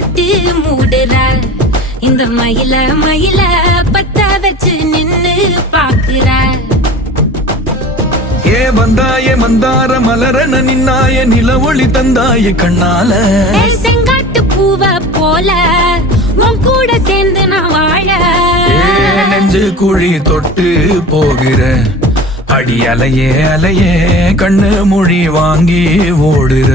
போட்டு மூடுற இந்த மயில மயில பத்த வச்சு நின்னு பாக்குற ஏ வந்தாயே மந்தார மலரன நின்னாய நில ஒளி தந்தாய கண்ணால செங்காட்டு பூவ போல உன் கூட சேர்ந்து நான் வாழ நெஞ்சு குழி தொட்டு போகிற அடி அலையே அலையே கண்ணு மொழி வாங்கி ஓடுற